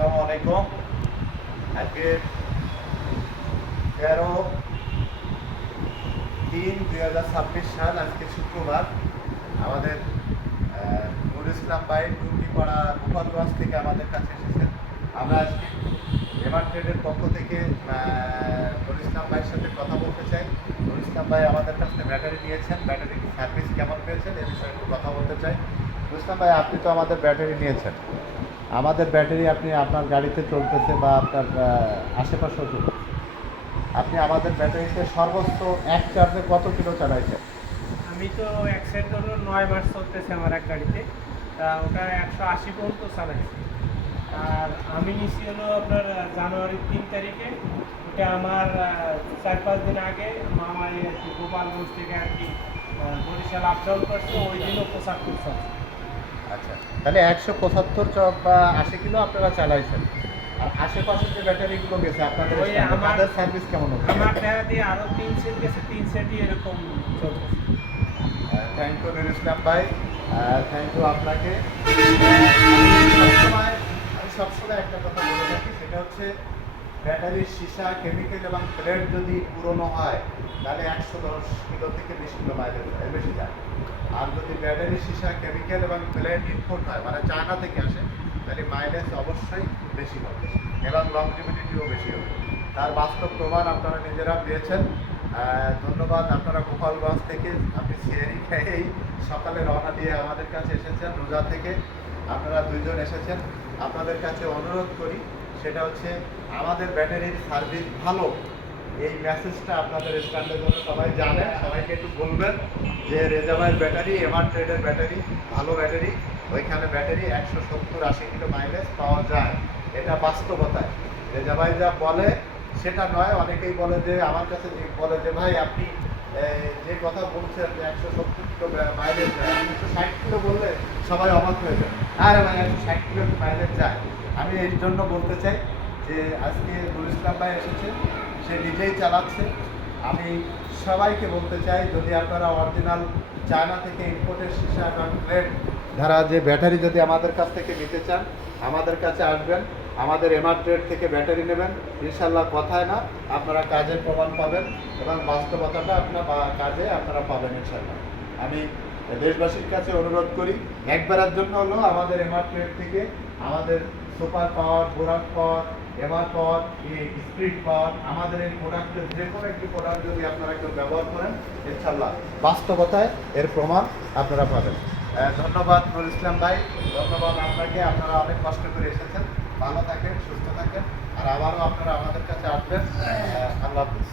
আসসালামু আলাইকুম। আজকে 13/3/2026 সাল, আজকে শুক্রবার। আমাদের নুর ইসলাম ভাই টুঙ্গিপাড়া গোপালগঞ্জ থেকে আমাদের কাছে এসেছেন। আমরা আজকে এমআর ট্রেডের পক্ষ থেকে নুর ইসলাম ভাইয়ের সাথে কথা বলতে চাই। নুর ইসলাম ভাই আমাদের কাছ থেকে ব্যাটারি নিয়েছেন, ব্যাটারি সার্ভিস কেমন পেয়েছেন এ বিষয়ে একটু কথা বলতে চাই। নুর ইসলাম ভাই, আপনি তো আমাদের ব্যাটারি নিয়েছেন। আমাদের ব্যাটারি আপনি আপনার গাড়িতে চলতেছে বা আপনার আশেপাশেও চলতেছে। আপনি আমাদের ব্যাটারিতে সর্বোচ্চ এক চার্জে কত কিলো চালাইছেন? আমি তো এক সেট ধরুন 9 মাস চলতেছে আমার এক গাড়িতে। তা ওটা 180 পর্যন্ত চালাইছি। আর আমি নিছি হলো আপনার জানুয়ারির 3 তারিখে। ওটা আমার 4-5 দিন আগে মামা আর কি গোপালগঞ্জ থেকে আর কি বরিশাল আপ ডাউন করছে, ওই দিনও 75 চলছে। আচ্ছা, তাহলে 175 বা 80 কিলো আপনারা চালাইছেন। আর আশেপাশে যে ব্যাটারিগুলো গেছে আপনাদের ওই আমার তাদের সার্ভিস কেমন হচ্ছে? আমার দেখা দিয়ে আরও 3 সেট গেছে, 3 সেটই এরকম চলতেছে। থ্যাংক ইউ নুর ইসলাম ভাই, থ্যাংক ইউ আপনাকে। আমি সবসময় একটা কথা বলে থাকি, সেটা হচ্ছে ব্যাটারির সীসা, কেমিক্যাল এবং প্লেট যদি পুরনো হয় তাহলে 110 কিলো থেকে 20 কিলো মাইলেজ বেশি যায়। আর যদি ব্যাটারির সীসা, কেমিক্যাল এবং প্লেট ইম্পোর্ট হয়, মানে চায়না থেকে আসে, তাহলে মাইলেজ অবশ্যই বেশি হবে এবং লংজিভিটিও বেশি হবে। তার বাস্তব প্রমাণ আপনারা নিজেরা পেয়েছেন। ধন্যবাদ। আপনারা গোপালগঞ্জ থেকে আপনি সিয়ারি খেয়েই সকালে রওনা দিয়ে আমাদের কাছে এসেছেন, রোজা থেকে আপনারা দুইজন এসেছেন। আপনাদের কাছে অনুরোধ করি, সেটা হচ্ছে আমাদের ব্যাটারির সার্ভিস ভালো, এই মেসেজটা আপনাদের স্ট্যান্ডের জন্য সবাই জানেন। সবাইকে একটু বলবেন যে রেজাভাইয়ের ব্যাটারি, এমআর ট্রেডের ব্যাটারি ভালো ব্যাটারি। ওইখানে ব্যাটারি 170-80 কিলো মাইলেজ পাওয়া যায়, এটা বাস্তবতায়। রেজাভাই যা বলে সেটা নয়। অনেকেই বলে যে, আমার কাছে বলে যে ভাই আপনি যে কথা বলছেন যে 170 কিলো মাইলেজ যায়, 160 কিলো বললে সবাই অবাক হয়ে যায়। আরে ভাই 160 কিলো মাইলেজ যায়। আমি এই জন্য বলতে চাই যে আজকে নুর ইসলাম ভাই এসেছে, সে নিজেই চালাচ্ছে। আমি সবাইকে বলতে চাই, যদি আপনারা অরিজিনাল চায়না থেকে ইম্পোর্টের সীসা এবং প্লেট ধারা যে ব্যাটারি যদি আমাদের কাছ থেকে নিতে চান, আমাদের কাছে আসবেন। আমাদের এমআর ট্রেড থেকে ব্যাটারি নেবেন, ইনশাল্লাহ কথায় না, আপনারা কাজের প্রমাণ পাবেন এবং বাস্তবতাটা আপনার কাজে আপনারা পাবেন ইনশাল্লাহ। আমি দেশবাসীর কাছে অনুরোধ করি, একবারের জন্য হলো আমাদের এমআর ট্রেড থেকে আমাদের সুপার পাওয়ার, বোরাক পাওয়ার, এমআর পাওয়ার, স্পিড পাওয়ার, আমাদের এই প্রোডাক্টের যে কোনো একটি প্রোডাক্ট যদি আপনারা কেউ ব্যবহার করেন, ইনশাল্লাহ বাস্তবতায় এর প্রমাণ আপনারা পাবেন। ধন্যবাদ নুর ইসলাম ভাই, ধন্যবাদ আপনাকে। আপনারা অনেক কষ্ট করে এসেছেন। ভালো থাকেন, সুস্থ থাকেন, আর আবারও আপনারা আমাদের কাছে আসবেন। আল্লাহ হাফিজ।